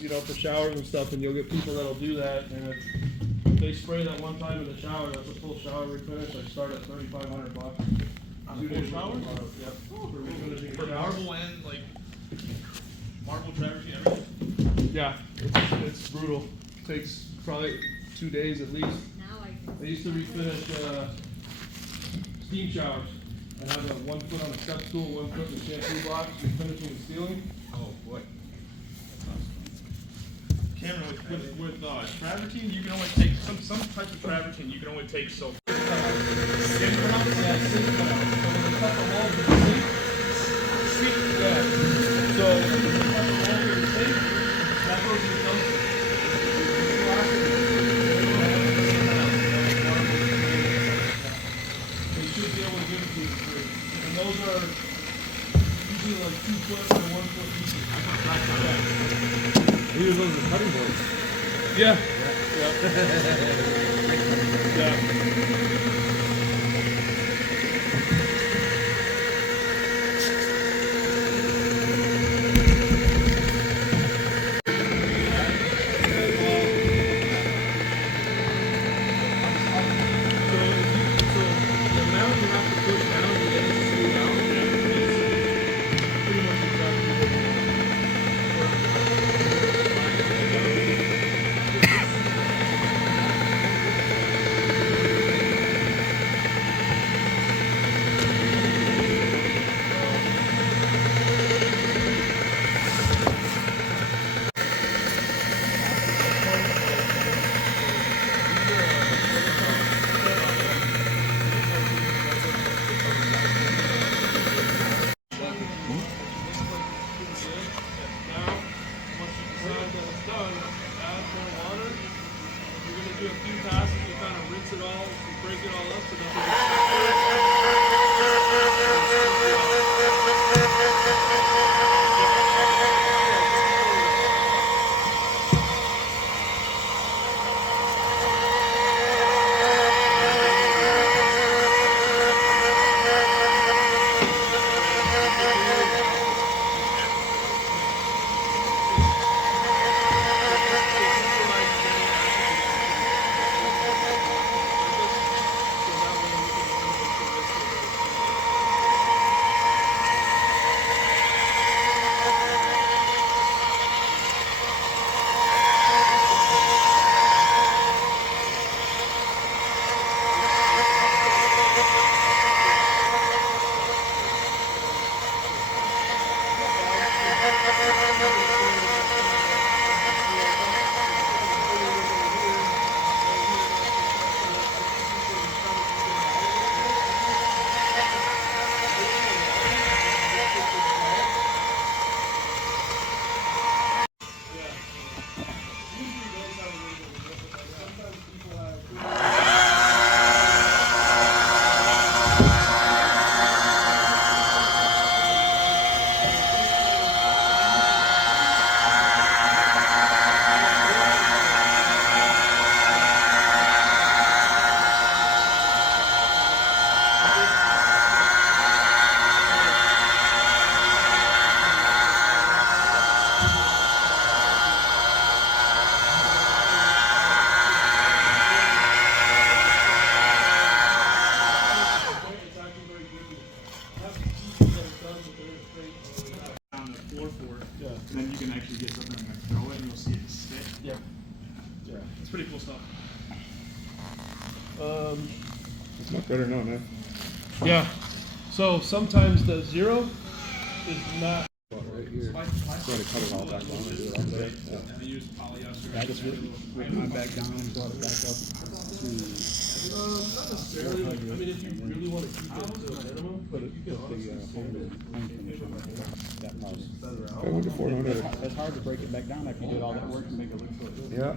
you know, for showers and stuff, and you'll get people that'll do that, and if they spray that one time in the shower, that's a full shower refinish. I start at $3,500. On a full shower? Yep. Oh, For refinishing for a shower. marble and like marble travertine, everything. Yeah, it's brutal. It takes probably 2 days at least. I used to refinish steam showers. I have a 1 foot on the step stool, 1 foot in the shampoo box, refinishing the ceiling. Oh boy. Cameron, with travertine, you can only take some types of travertine. You can only take so. Yeah, sink cutout. So when they cut the holes in the sink, yeah. So when they cut the holes in the sink, that goes in the dumpster. They should be able to give it to you for free. And those are usually like 2 foot or 1 foot pieces. I put black on that. We use those as cutting boards. Yeah. Yeah. Do a few passes to kind of rinse it all, break it all up so and then you can actually get something and throw it and you'll see it stick. Yeah. Yeah. It's pretty cool stuff. It's much better now, man. Yeah. So sometimes the zero is not. Right here. So to cut it all back down and do it all day. Yeah. And they use polyester. I just ripped mine back down and brought it back up to. Not necessarily. I mean, if you really want to keep it to a minimum, but you can honestly I went to 400. It's hard to break it back down after you did all that work and make it look so good. Yeah.